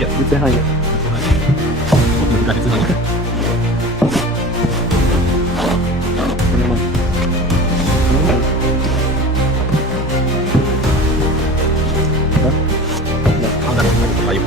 Є. Від циганів. От не кажуть, цигані. Нормально. Нормально. А зараз я покупаю.